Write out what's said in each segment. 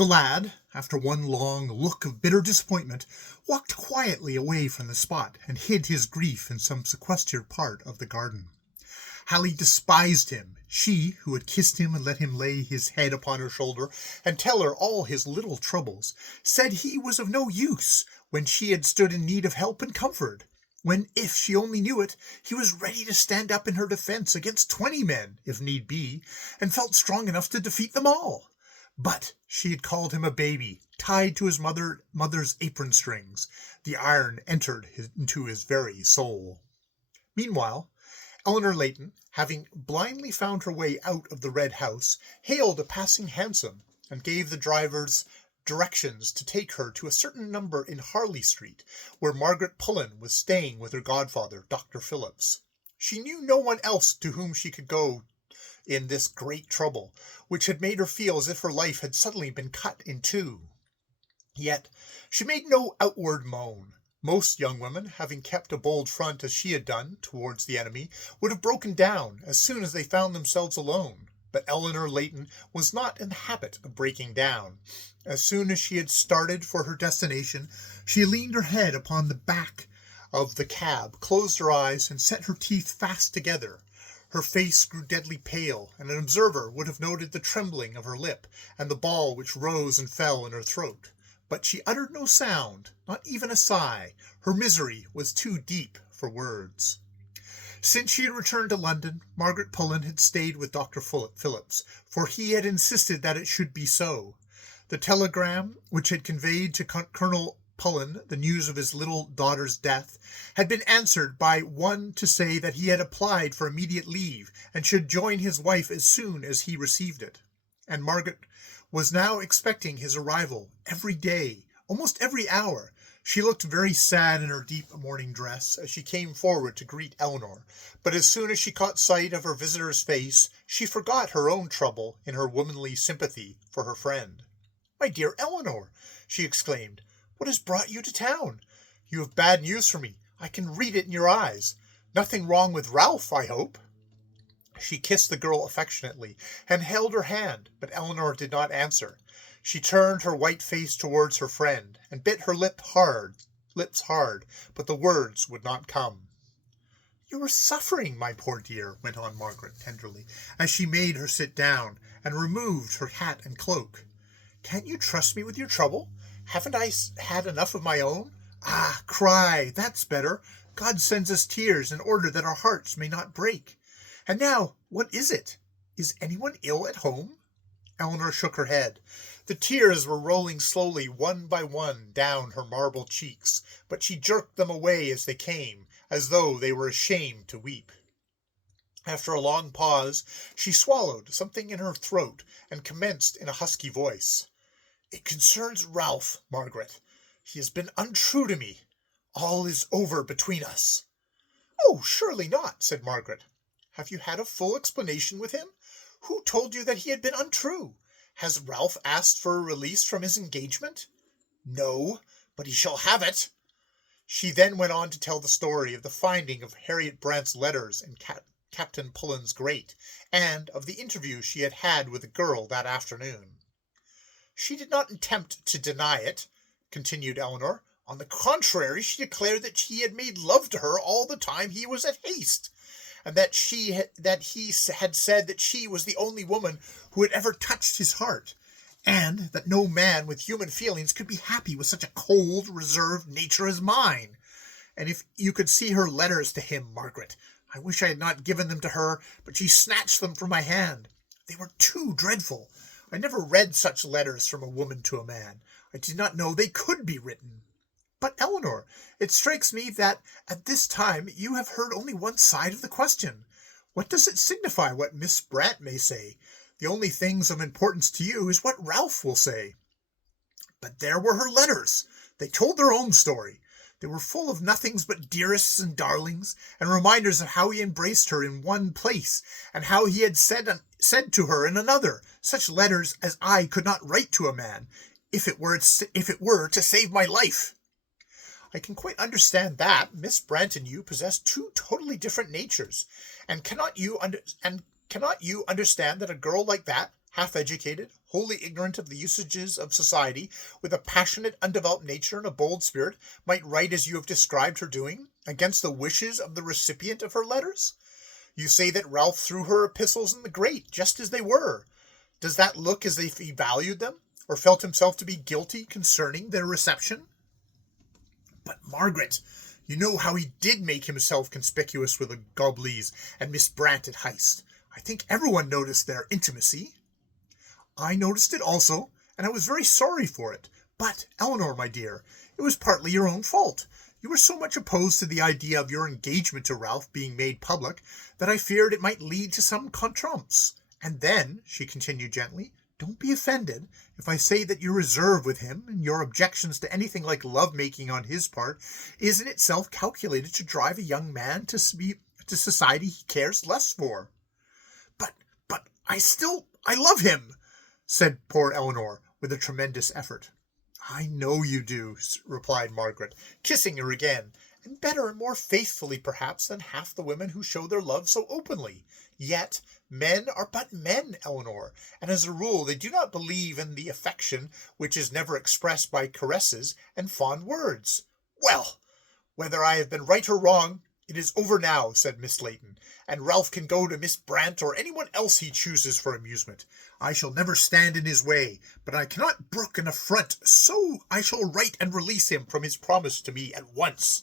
The lad, after one long look of bitter disappointment, walked quietly away from the spot and hid his grief in some sequestered part of the garden. Hallie despised him, she who had kissed him and let him lay his head upon her shoulder and tell her all his little troubles, said he was of no use when she had stood in need of help and comfort, when, if she only knew it, he was ready to stand up in her defense against 20 men, if need be, and felt strong enough to defeat them all. But she had called him a baby, tied to his mother's apron strings. The iron entered into his very soul. Meanwhile, Eleanor Layton, having blindly found her way out of the red house, hailed a passing hansom and gave the drivers directions to take her to a certain number in Harley Street, where Margaret Pullen was staying with her godfather, Dr. Phillips. She knew no one else to whom she could go in this great trouble, which had made her feel as if her life had suddenly been cut in two. Yet she made no outward moan. Most young women, having kept a bold front as she had done towards the enemy, would have broken down as soon as they found themselves alone. But Eleanor Layton was not in the habit of breaking down. As soon as she had started for her destination, she leaned her head upon the back of the cab, closed her eyes, and set her teeth fast together. Her face grew deadly pale, and an observer would have noted the trembling of her lip and the ball which rose and fell in her throat. But she uttered no sound, not even a sigh. Her misery was too deep for words. Since she had returned to London, Margaret Pullen had stayed with Dr. Phillips, for he had insisted that it should be so. The telegram, which had conveyed to Colonel Pullen the news of his little daughter's death, had been answered by one to say that he had applied for immediate leave and should join his wife as soon as he received it. And Margaret was now expecting his arrival every day, almost every hour. She looked very sad in her deep mourning dress as she came forward to greet Eleanor, but as soon as she caught sight of her visitor's face, she forgot her own trouble in her womanly sympathy for her friend. "My dear Eleanor," she exclaimed, "what has brought you to town? You have bad news for me. I can read it in your eyes. Nothing wrong with Ralph, I hope?" She kissed the girl affectionately and held her hand, but Eleanor did not answer. She turned her white face towards her friend and bit her lips hard, but the words would not come. "You are suffering, my poor dear," went on Margaret tenderly, as she made her sit down and removed her hat and cloak. "Can't you trust me with your trouble? Haven't I had enough of my own? Ah, cry, that's better. God sends us tears in order that our hearts may not break. And now, what is it? Is anyone ill at home?" Eleanor shook her head. The tears were rolling slowly one by one down her marble cheeks, but she jerked them away as they came, as though they were ashamed to weep. After a long pause, she swallowed something in her throat and commenced in a husky voice. "It concerns Ralph, Margaret. He has been untrue to me. All is over between us." "Oh, surely not," said Margaret. "Have you had a full explanation with him? Who told you that he had been untrue? Has Ralph asked for a release from his engagement?" "No, but he shall have it." She then went on to tell the story of the finding of Harriet Brant's letters in Captain Pullen's grate, and of the interview she had had with the girl that afternoon. "She did not attempt to deny it," continued Eleanor. "On the contrary, she declared that he had made love to her all the time he was at Haste, and that he had said that she was the only woman who had ever touched his heart, and that no man with human feelings could be happy with such a cold, reserved nature as mine. And if you could see her letters to him, Margaret, I wish I had not given them to her, but she snatched them from my hand. They were too dreadful. I never read such letters from a woman to a man. I did not know they could be written. But, Eleanor, it strikes me that at this time you have heard only one side of the question. What does it signify what Miss Brant may say? The only things of importance to you is what Ralph will say." "But there were her letters. They told their own story. They were full of nothings but dearests and darlings, and reminders of how he embraced her in one place, and how he had said to her in another, such letters as I could not write to a man, if it were to save my life." "I can quite understand that. Miss Brant and you possess two totally different natures, and cannot you understand that a girl like that half-educated, wholly ignorant of the usages of society, with a passionate, undeveloped nature and a bold spirit, might write as you have described her doing, against the wishes of the recipient of her letters? You say that Ralph threw her epistles in the grate, just as they were. Does that look as if he valued them, or felt himself to be guilty concerning their reception? But, Margaret, you know how he did make himself conspicuous with the Gobleys and Miss Brant at Heist. I think everyone noticed their intimacy. I noticed it also, and I was very sorry for it. But, Eleanor, my dear, it was partly your own fault. You were so much opposed to the idea of your engagement to Ralph being made public that I feared it might lead to some contretemps. And then, she continued gently, don't be offended if I say that your reserve with him and your objections to anything like love-making on his part is in itself calculated to drive a young man to society he cares less for. But I love him, said poor Eleanor, with a tremendous effort. I know you do, replied Margaret, kissing her again, and better and more faithfully, perhaps, than half the women who show their love so openly. Yet men are but men, Eleanor, and as a rule they do not believe in the affection which is never expressed by caresses and fond words. Well, whether I have been right or wrong, it is over now, said Miss Layton, and Ralph can go to Miss Brant or anyone else he chooses for amusement. I shall never stand in his way, but I cannot brook an affront, so I shall write and release him from his promise to me at once.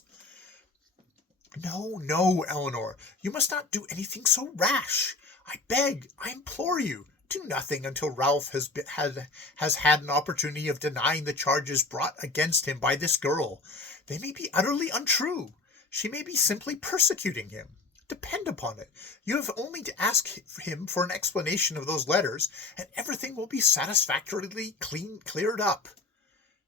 No, Eleanor, you must not do anything so rash. I beg, I implore you, do nothing until Ralph has had an opportunity of denying the charges brought against him by this girl. They may be utterly untrue. She may be simply persecuting him. Depend upon it, you have only to ask him for an explanation of those letters, and everything will be satisfactorily cleared up.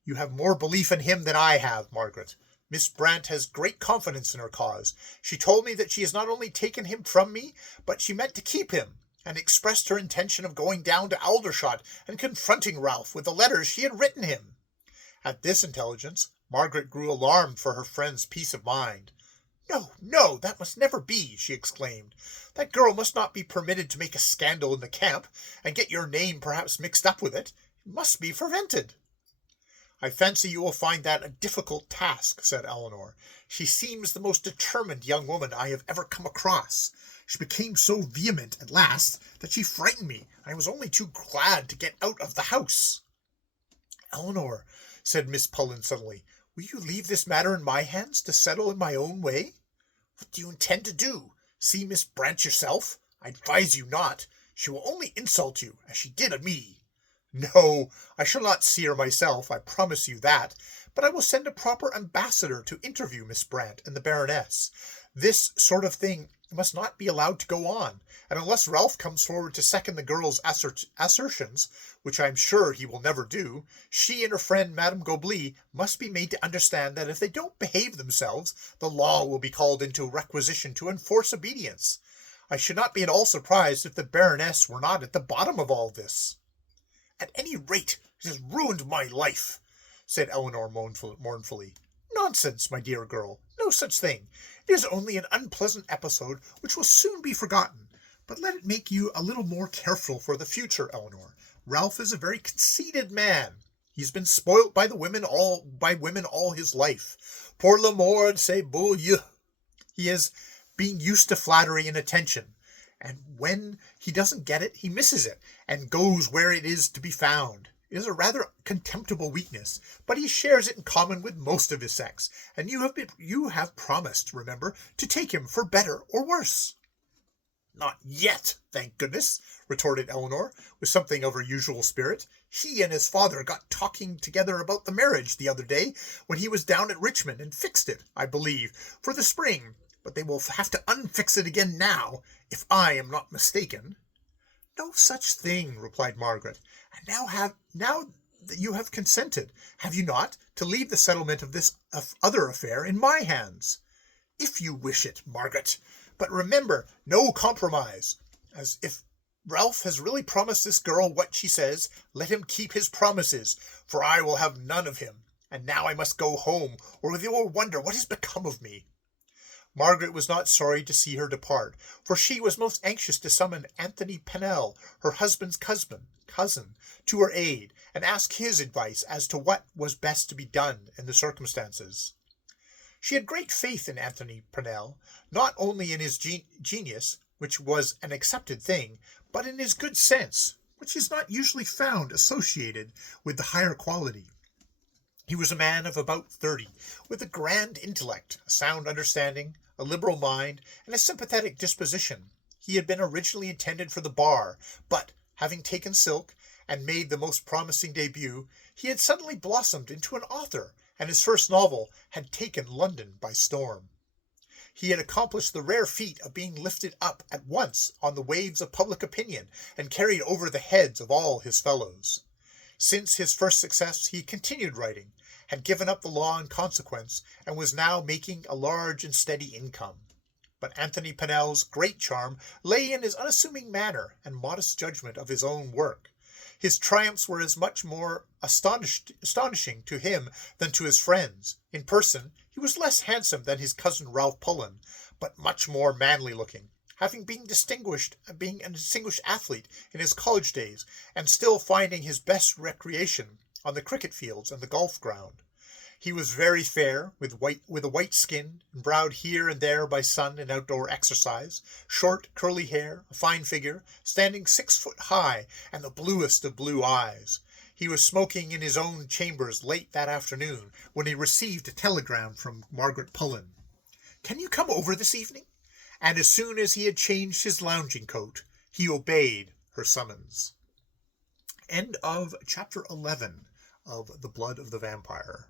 You have more belief in him than I have, Margaret. Miss Brant has great confidence in her cause. She told me that she has not only taken him from me, but she meant to keep him, and expressed her intention of going down to Aldershot and confronting Ralph with the letters she had written him. At this intelligence, Margaret grew alarmed for her friend's peace of mind. No, that must never be, she exclaimed. That girl must not be permitted to make a scandal in the camp, and get your name perhaps mixed up with it. It must be prevented. I fancy you will find that a difficult task, said Eleanor. She seems the most determined young woman I have ever come across. She became so vehement at last that she frightened me. I was only too glad to get out of the house. Eleanor, said Miss Pullen suddenly, will you leave this matter in my hands to settle in my own way? What do you intend to do? See Miss Brant yourself? I advise you not. She will only insult you, as she did me. No, I shall not see her myself, I promise you that, but I will send a proper ambassador to interview Miss Brant and the Baroness. This sort of thing must not be allowed to go on, and unless Ralph comes forward to second the girl's assertions, which I am sure he will never do, she and her friend Madame Gobley must be made to understand that if they don't behave themselves, the law will be called into requisition to enforce obedience. I should not be at all surprised if the Baroness were not at the bottom of all this. At any rate, it has ruined my life, said Eleanor mournfully. Nonsense, my dear girl, no such thing. It is only an unpleasant episode which will soon be forgotten. But let it make you a little more careful for the future, Eleanor. Ralph is a very conceited man. He's been spoilt by women all his life. Pour l'amour, c'est beau lieu. He is being used to flattery and attention. And when he doesn't get it, he misses it, and goes where it is to be found. It is a rather contemptible weakness, but he shares it in common with most of his sex, and you have promised, remember, to take him for better or worse. Not yet, thank goodness, retorted Eleanor, with something of her usual spirit. He and his father got talking together about the marriage the other day, when he was down at Richmond, and fixed it, I believe, for the spring. But they will have to unfix it again now, if I am not mistaken. No such thing, replied Margaret. And now that you have consented, have you not, to leave the settlement of this other affair in my hands? If you wish it, Margaret. But remember, no compromise. As if Ralph has really promised this girl what she says, let him keep his promises, for I will have none of him. And now I must go home, or they will wonder what has become of me. Margaret was not sorry to see her depart, for she was most anxious to summon Anthony Pennell, her husband's cousin, to her aid, and ask his advice as to what was best to be done in the circumstances. She had great faith in Anthony Pennell, not only in his genius, which was an accepted thing, but in his good sense, which is not usually found associated with the higher quality. He was a man of about 30, with a grand intellect, a sound understanding, a liberal mind, and a sympathetic disposition. He had been originally intended for the bar, but, having taken silk, and made the most promising debut, he had suddenly blossomed into an author, and his first novel had taken London by storm. He had accomplished the rare feat of being lifted up at once on the waves of public opinion, and carried over the heads of all his fellows. Since his first success he continued writing, had given up the law in consequence, and was now making a large and steady income. But Anthony Pennell's great charm lay in his unassuming manner and modest judgment of his own work. His triumphs were as much more astonishing to him than to his friends. In person he was less handsome than his cousin Ralph Pullen, but much more manly-looking, having being a distinguished athlete in his college days, and still finding his best recreation on the cricket fields and the golf ground. He was very fair, with a white skin, embrowned here and there by sun and outdoor exercise, short curly hair, a fine figure, standing 6 foot high, and the bluest of blue eyes. He was smoking in his own chambers late that afternoon, when he received a telegram from Margaret Pullen. "Can you come over this evening?" And as soon as he had changed his lounging coat, he obeyed her summons. End of chapter 11 of The Blood of the Vampire.